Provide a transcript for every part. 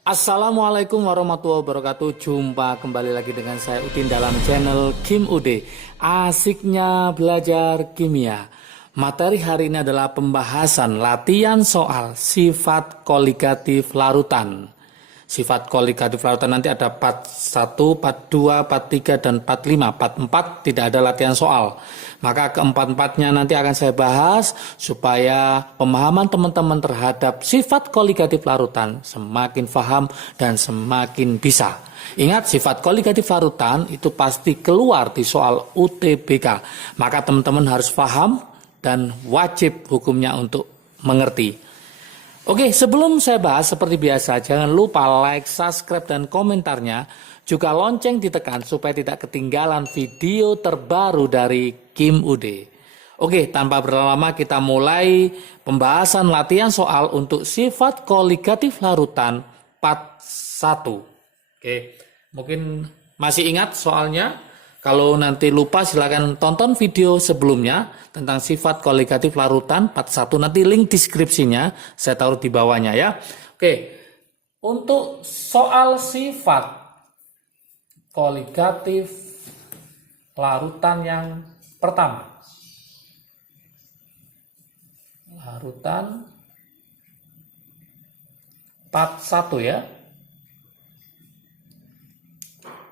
Assalamualaikum warahmatullahi wabarakatuh. Jumpa kembali lagi dengan saya Udin dalam channel Kim UD. Asiknya belajar kimia. Materi hari ini adalah pembahasan latihan soal sifat koligatif larutan. Sifat koligatif larutan nanti ada part 1, part 2, part 3, dan part 5. Part 4 tidak ada latihan soal. Maka keempat-empatnya nanti akan saya bahas supaya pemahaman teman-teman terhadap sifat koligatif larutan semakin paham dan semakin bisa. Ingat, sifat koligatif larutan itu pasti keluar di soal UTBK. Maka teman-teman harus paham dan wajib hukumnya untuk mengerti. Oke, sebelum saya bahas seperti biasa, jangan lupa like, subscribe, dan komentarnya. Juga lonceng ditekan supaya tidak ketinggalan video terbaru dari Kim UD. Oke, tanpa berlama-lama kita mulai pembahasan latihan soal untuk sifat koligatif larutan part 1. Oke, mungkin masih ingat soalnya? Kalau nanti lupa silakan tonton video sebelumnya tentang sifat koligatif larutan part 1. Nanti link deskripsinya saya taruh di bawahnya ya. Oke. Untuk soal sifat koligatif larutan yang pertama. Larutan part 1 ya.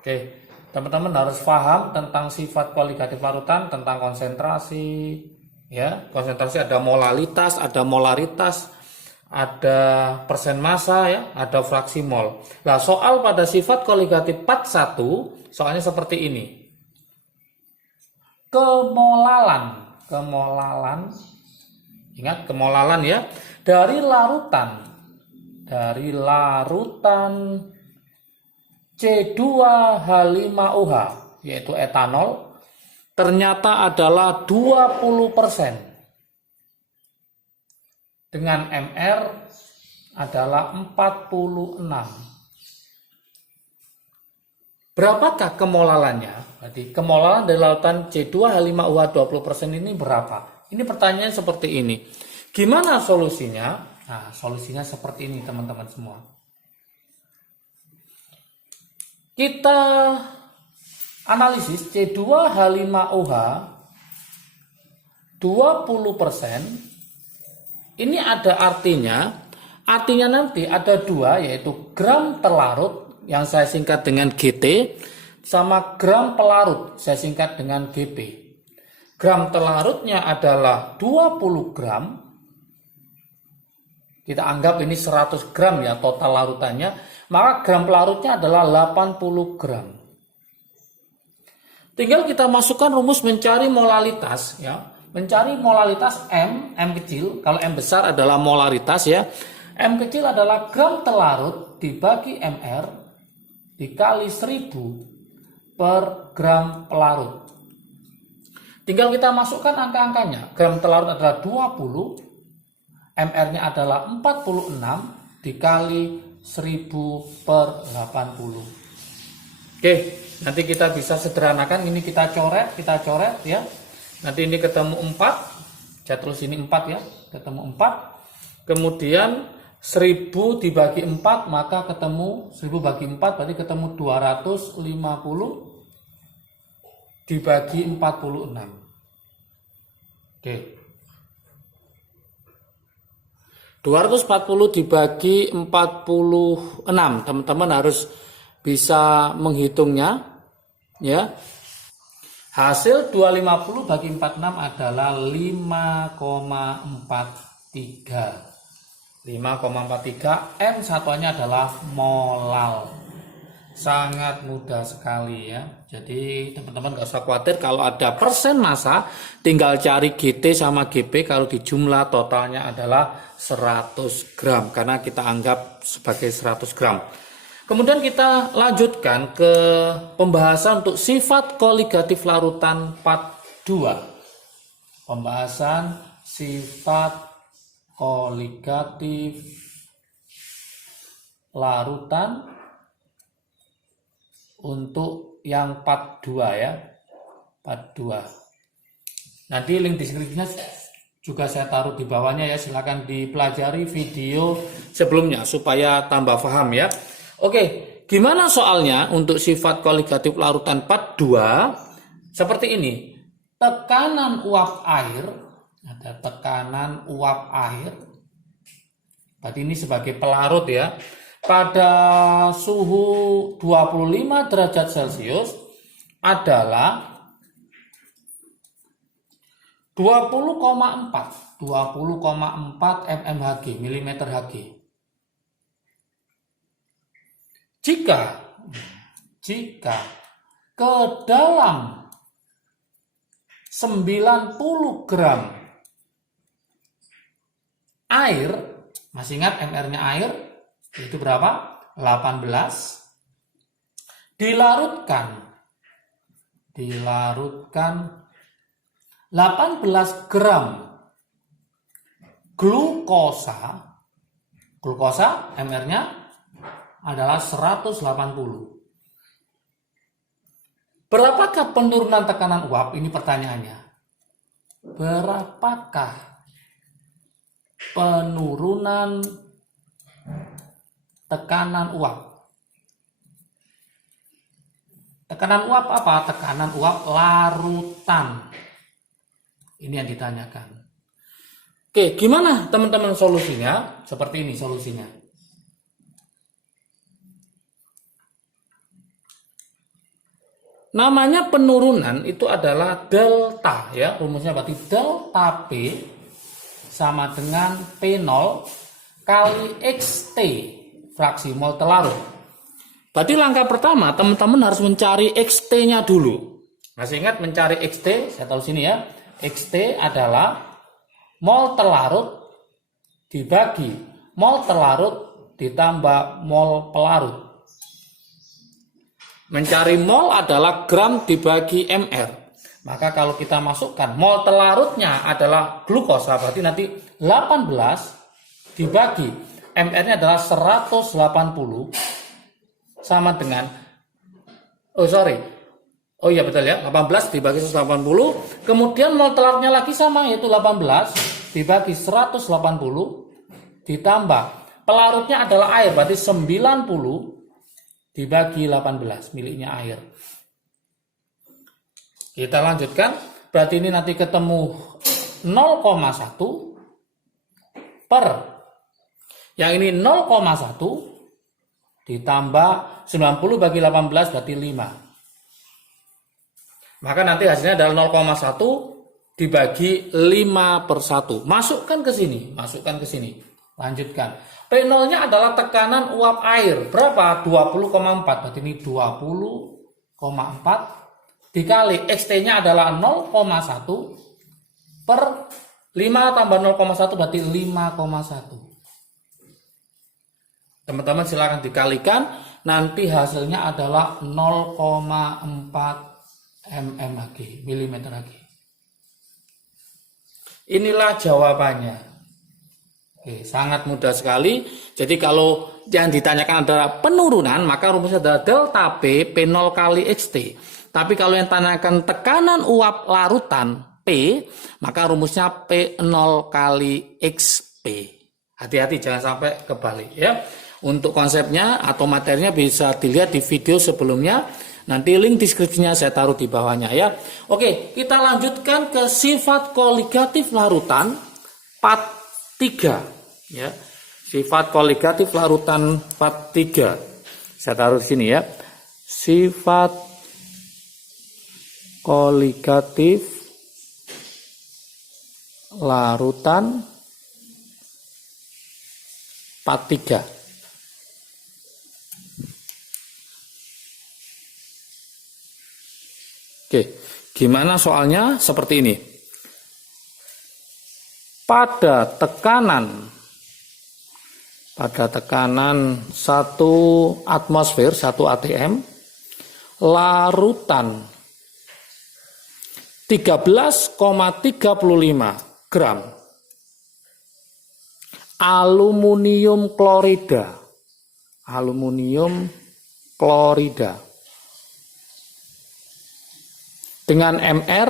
Oke. Teman-teman harus paham tentang sifat koligatif larutan, tentang konsentrasi, ya. Konsentrasi ada molalitas, ada molaritas, ada persen massa, ya, ada fraksi mol. Nah, soal pada sifat koligatif part 1, soalnya seperti ini. Kemolalan, ingat kemolalan ya, dari larutan C2H5OH yaitu etanol ternyata adalah 20% dengan MR adalah 46. Berapakah kemolalannya? Berarti kemolalan dari larutan C2H5OH 20% ini berapa? Ini pertanyaan seperti ini. Gimana solusinya? Nah, solusinya seperti ini teman-teman semua. Kita analisis C2H5OH 20%. Ini ada artinya nanti ada dua, yaitu gram terlarut yang saya singkat dengan GT sama gram pelarut saya singkat dengan GP. Gram terlarutnya adalah 20 gram. Kita anggap ini 100 gram ya total larutannya. Maka gram pelarutnya adalah 80 gram. Tinggal kita masukkan rumus mencari molalitas ya. Mencari molalitas M kecil, kalau M besar adalah molaritas ya. M kecil adalah gram terlarut dibagi MR dikali 1000 per gram pelarut. Tinggal kita masukkan angka-angkanya. Gram terlarut adalah 20, MR-nya adalah 46 dikali 1000 per 80. Oke, nanti kita bisa sederhanakan. Ini kita coret ya. Nanti ini ketemu 4. Saya tulis ini 4 ya. Ketemu 4. Kemudian 1000 dibagi 4 maka ketemu 1000 bagi 4 berarti ketemu 250 dibagi 46. Oke. 240 dibagi 46, teman-teman harus bisa menghitungnya ya. Hasil 250 bagi 46 adalah 5,43. 5,43, M satuannya adalah molal. Sangat mudah sekali ya. Jadi teman-teman gak usah khawatir kalau ada persen massa, tinggal cari GT sama GP. Kalau di jumlah totalnya adalah 100 gram karena kita anggap sebagai 100 gram. Kemudian kita lanjutkan ke pembahasan untuk sifat koligatif larutan part 2. Pembahasan sifat koligatif larutan untuk yang part 2 ya. Part 2. Nanti link deskripsinya juga saya taruh di bawahnya ya, silakan dipelajari video sebelumnya supaya tambah paham ya. Oke, gimana soalnya untuk sifat koligatif larutan part 2? Seperti ini. Tekanan uap air, ada tekanan uap air. Berarti ini sebagai pelarut ya. Pada suhu 25 derajat Celcius adalah 20,4 mmHg, milimeter Hg. Jika ke dalam 90 gram air, masih ingat MR-nya air, itu berapa? 18. Dilarutkan 18 gram glukosa MR-nya adalah 180. Berapakah penurunan tekanan uap? Ini pertanyaannya. Berapakah penurunan tekanan uap? Tekanan uap apa? Tekanan uap larutan. Ini yang ditanyakan. Oke, gimana teman-teman solusinya? Seperti ini solusinya. Namanya penurunan itu adalah delta ya, rumusnya berarti delta P sama dengan P0 kali XT, fraksi mol terlarut. Berarti langkah pertama teman-teman harus mencari XT-nya dulu. Masih ingat mencari XT? Saya taruh sini ya. XT adalah mol terlarut dibagi mol terlarut ditambah mol pelarut. Mencari mol adalah gram dibagi mr. Maka kalau kita masukkan mol terlarutnya adalah glukosa, berarti nanti 18 dibagi mr-nya adalah 180 sama dengan, oh iya betul ya, 18 dibagi 180. Kemudian mol terlarutnya lagi sama, yaitu 18 dibagi 180 ditambah pelarutnya adalah air, berarti 90 dibagi 18, miliknya air. Kita lanjutkan, berarti ini nanti ketemu 0,1 per, yang ini 0,1 ditambah 90 bagi 18 berarti 5. Maka nanti hasilnya adalah 0,1 dibagi 5/1. Masukkan ke sini. Lanjutkan. P0-nya adalah tekanan uap air. Berapa? 20,4. Berarti ini 20,4 dikali XT-nya adalah 0,1 per 5 tambah 0,1 berarti 5,1. Teman-teman silakan dikalikan. Nanti hasilnya adalah 0,4 mmHg, milimeter Hg. Inilah jawabannya. Oke, sangat mudah sekali. Jadi kalau yang ditanyakan adalah penurunan, maka rumusnya adalah delta P, P0 kali XT. Tapi kalau yang ditanyakan tekanan uap larutan, P, maka rumusnya P0 kali XP. Hati-hati jangan sampai kebalik ya. Untuk konsepnya atau materinya bisa dilihat di video sebelumnya. Nanti link deskripsinya saya taruh di bawahnya ya. Oke, kita lanjutkan ke sifat koligatif larutan part 3 ya. Sifat koligatif larutan part 3. Saya taruh di sini ya. Sifat koligatif larutan part 3. Oke, gimana soalnya? Seperti ini. Pada tekanan 1 atmosfer, 1 atm, larutan 13,35 gram aluminium klorida dengan MR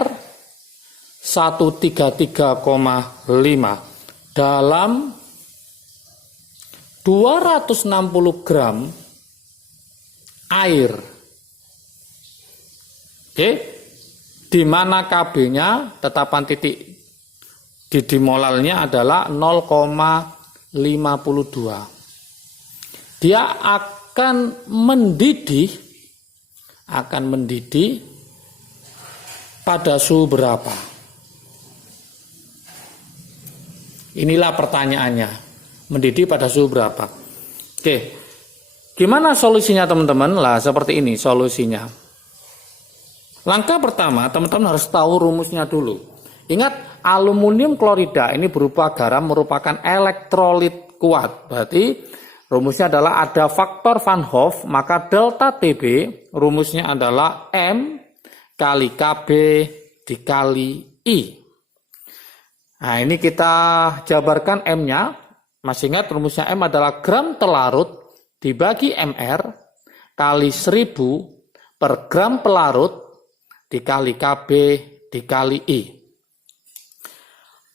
133,5 dalam 260 gram air. Oke, di mana KB-nya tetapan titik didimolalnya adalah 0,52. Dia akan mendidih pada suhu berapa? Inilah pertanyaannya. Mendidih pada suhu berapa? Oke. Gimana solusinya teman-teman? Lah seperti ini solusinya. Langkah pertama, teman-teman harus tahu rumusnya dulu. Ingat, aluminium klorida ini berupa garam, merupakan elektrolit kuat. Berarti rumusnya adalah ada faktor Van Hoff, maka delta TB rumusnya adalah M kali KB dikali I. Nah, ini kita jabarkan M-nya. Masih ingat rumusnya M adalah gram telarut dibagi MR kali 1000 per gram pelarut dikali KB dikali I.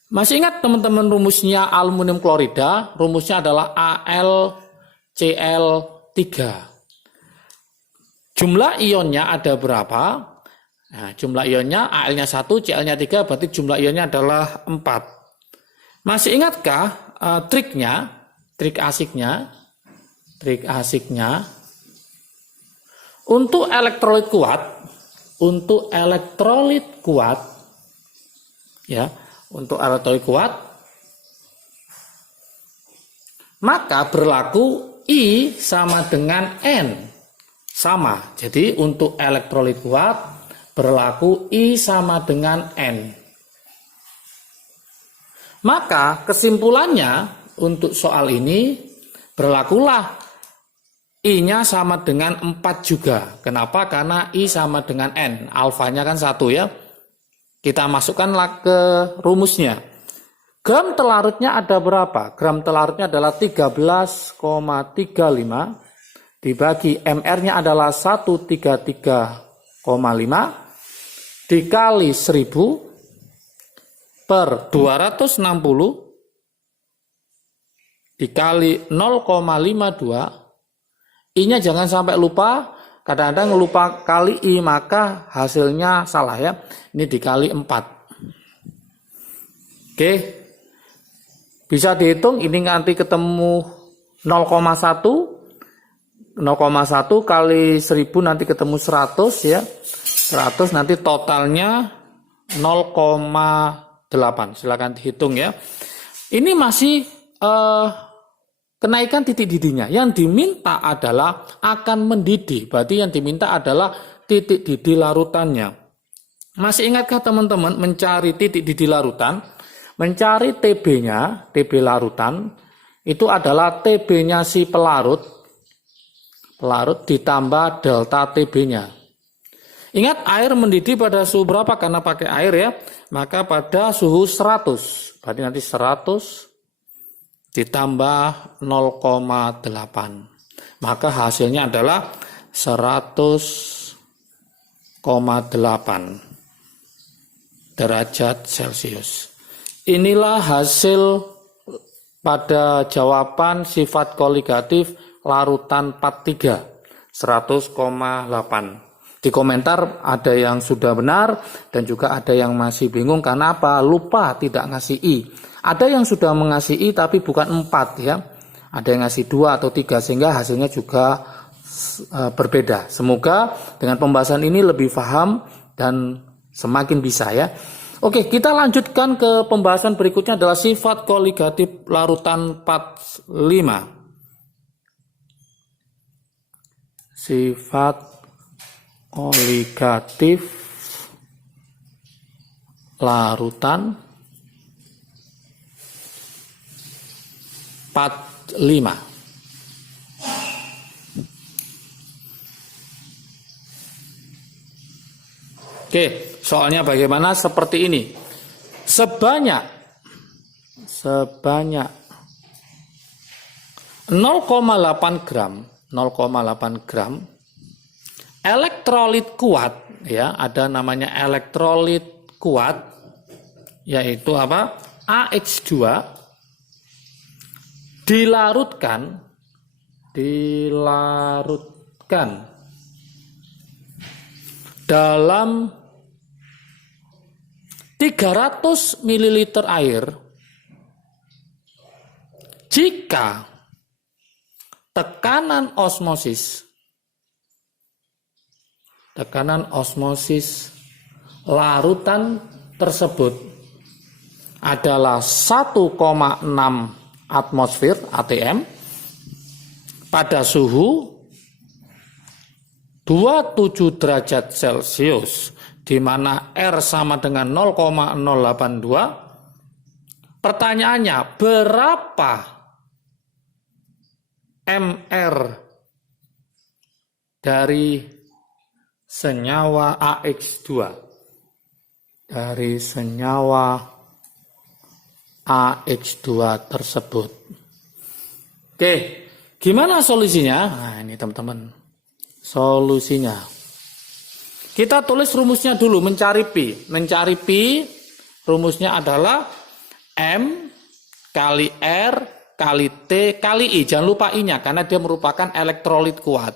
Masih ingat teman-teman rumusnya aluminium klorida? Rumusnya adalah AlCl3. Jumlah ionnya ada berapa? Nah, jumlah ionnya Al-nya 1, Cl-nya 3, berarti jumlah ionnya adalah 4. Masih ingatkah triknya? Trik asiknya? Untuk elektrolit kuat, ya, maka berlaku I sama dengan N. Sama. Jadi untuk elektrolit kuat berlaku I sama dengan N. Maka kesimpulannya untuk soal ini berlakulah I-nya sama dengan 4 juga. Kenapa? Karena I sama dengan N. Alfanya kan 1 ya. Kita masukkanlah ke rumusnya. Gram telarutnya ada berapa? Gram telarutnya adalah 13,35 dibagi MR-nya adalah 133,5 dikali 1000 per 260 dikali 0,52. I-nya jangan sampai lupa, kadang-kadang lupa kali I maka hasilnya salah ya. Ini dikali 4. Oke. Bisa dihitung ini nanti ketemu 0,1 kali 1000 nanti ketemu 100 ya. 100 nanti totalnya 0,8. Silakan dihitung ya. Ini masih kenaikan titik didihnya. Yang diminta adalah akan mendidih. Berarti yang diminta adalah titik didih larutannya. Masih ingatkah teman-teman mencari titik didih larutan? Mencari TB-nya, TB larutan, itu adalah TB-nya si pelarut ditambah delta TB-nya. Ingat air mendidih pada suhu berapa? Karena pakai air ya. Maka pada suhu 100. Berarti nanti 100 ditambah 0,8. Maka hasilnya adalah 100,8 derajat Celcius. Inilah hasil pada jawaban sifat koligatif larutan 43 100,8. Di komentar ada yang sudah benar dan juga ada yang masih bingung karena apa? Lupa tidak ngasih I. Ada yang sudah mengasih I tapi bukan 4 ya. Ada yang ngasih 2 atau 3 sehingga hasilnya juga berbeda. Semoga dengan pembahasan ini lebih paham dan semakin bisa ya. Oke, kita lanjutkan ke pembahasan berikutnya adalah sifat koligatif larutan 45. Sifat koligatif larutan 45. Oke, soalnya bagaimana? Seperti ini. Sebanyak 0,8 gram elektrolit kuat ya, ada namanya elektrolit kuat yaitu apa? AX2 dilarutkan dalam 300 ml air jika tekanan osmosis larutan tersebut adalah 1,6 atmosfer ATM pada suhu 27 derajat Celcius, di mana R sama dengan 0,082. Pertanyaannya, berapa mR dari senyawa AX2? Dari senyawa AX2 tersebut. Oke, gimana solusinya? Nah, ini teman-teman. Solusinya. Kita tulis rumusnya dulu, mencari Pi. Mencari Pi, rumusnya adalah M kali R kali T kali I. Jangan lupa I-nya, karena dia merupakan elektrolit kuat.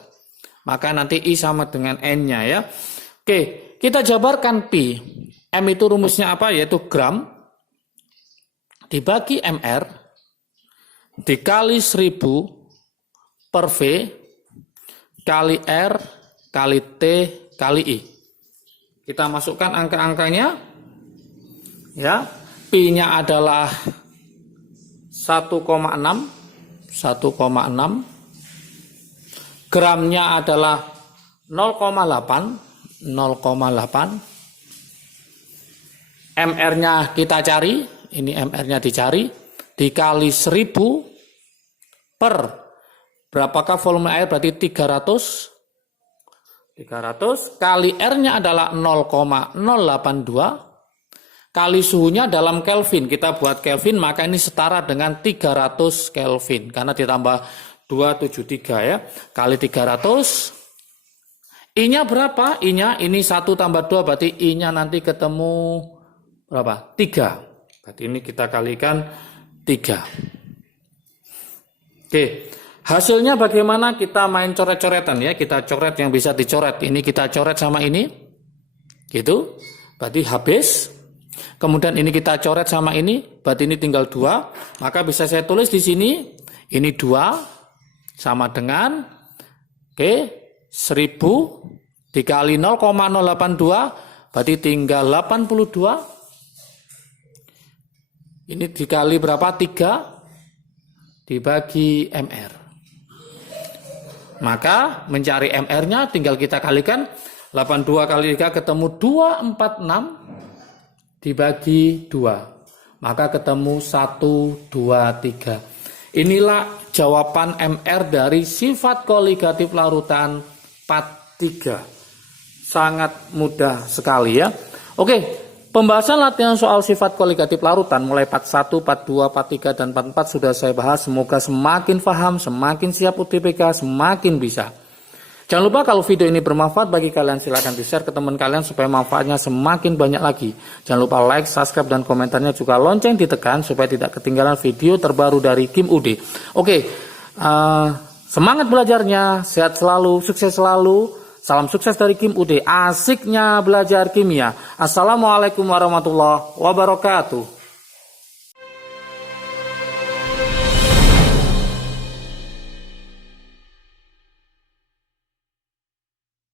Maka nanti I sama dengan N-nya ya. Oke, kita jabarkan Pi. M itu rumusnya apa? Yaitu gram dibagi MR dikali 1000 per V kali R kali T kali I. Kita masukkan angka-angkanya. Ya, Pi-nya adalah 1,6. Gramnya adalah 0,8. MR-nya kita cari, ini MR-nya dicari, dikali 1000 per, berapakah volume air, berarti 300, kali R-nya adalah 0,082, kali suhunya dalam Kelvin, kita buat Kelvin, maka ini setara dengan 300 Kelvin, karena ditambah 273 ya, kali 300, I-nya berapa? I-nya ini 1 tambah 2, berarti I-nya nanti ketemu berapa? 3. Berarti ini kita kalikan 3. Oke, hasilnya bagaimana? Kita main coret-coretan ya. Kita coret yang bisa dicoret. Ini kita coret sama ini. Gitu. Berarti habis. Kemudian ini kita coret sama ini. Berarti ini tinggal 2. Maka bisa saya tulis di sini. Ini 2 sama dengan 1000 dikali 0,082. Berarti tinggal 82. Ini dikali berapa? 3 dibagi MR. Maka mencari MR-nya tinggal kita kalikan. 82 kali 3 ketemu 246 dibagi 2. Maka ketemu 123. Inilah jawaban MR dari sifat koligatif larutan part 3. Sangat mudah sekali ya. Oke. Pembahasan latihan soal sifat koligatif larutan mulai part 1, part 2, part 3, dan part 4 sudah saya bahas. Semoga semakin paham, semakin siap UTBK, semakin bisa. Jangan lupa kalau video ini bermanfaat bagi kalian, silahkan di-share ke teman kalian supaya manfaatnya semakin banyak lagi. Jangan lupa like, subscribe, dan komentarnya juga lonceng ditekan supaya tidak ketinggalan video terbaru dari Kim UD. Oke, semangat belajarnya, sehat selalu, sukses selalu. Salam sukses dari Kim UD, asiknya belajar kimia. Assalamualaikum warahmatullahi wabarakatuh.